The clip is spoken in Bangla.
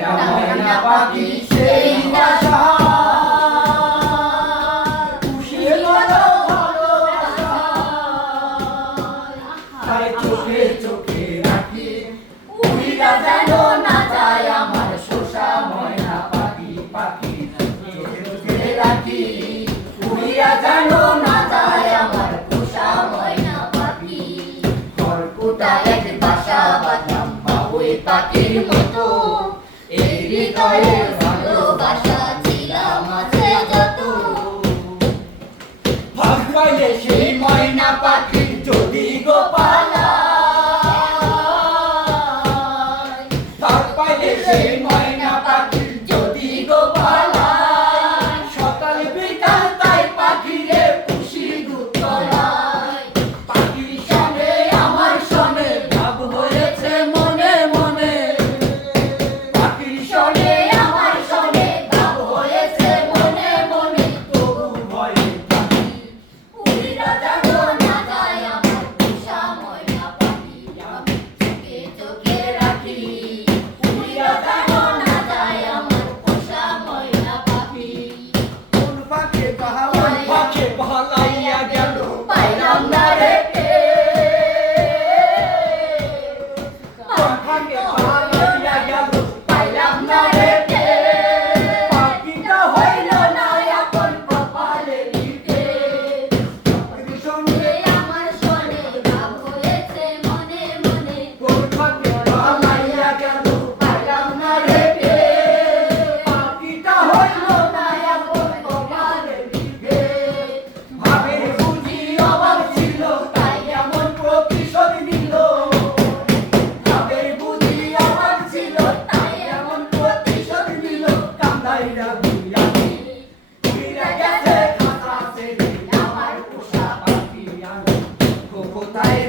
একটা ময়না পাখি সেই আশা খুশির মতো ভালোবাসা তার চোখে চোখে রাখি উড়িয়া যেন না যায় আমার শোষা ময়না পাখি পাখি চোখে চোখে রাখি উড়িয়া যেন না যায় আমার পোষা ময়না পাখি খড়কুটা এক বাসা বাঁধলাম বাবুই পাখির মতো এই হৃদয়ে ভালোবাসা ছিলাম আছে যত ভাগ পাইলে সেই ময়না পাখি যদি গো পালায় ভাগ পাইলে সেই ময়না পাখি যদি গো পালায় সকাল বিকাল তাই পাখিরে খুশি দুধ তলায় পাখির সনে আমার সনে ভাব হয়েছে মনে মনে পাখির সনে আমার সনে ভাব হয়েছে মনে মনে তবু ভয়ে পাখি উড়িয়া যেন না যায় আমার পোষা ময়না পাখি আমি চোখে চোখে রাখি উড়িয়া যেন না যায় আমার পোষা ময়না পাখি কোন পাখি পালাইয়া গেল পাইলাম না রে কোন পাখি পালাইয়া গেল পাইলাম না রে পাখিটা হইল না এখন কপালে লিখে পাখির সঙ্গে আমার সনে ভাব হয়েছে মনে মনে কোন পাখি পালাইয়া গেল পাইলাম না রে পাখিটা হইল না এখন কপালে লিখে ভাবের বুঝি অভাব ছিল তাই এমন প্রতিশোধ নিল ভাবের বুঝি অভাব ছিল তাই এমন প্রতিশোধ নিল কান্দাইরা বুঝিয়াছি উড়িয়া গেছে খাতা ছেড়ে আমার পোষা পাখি আমি কোথায়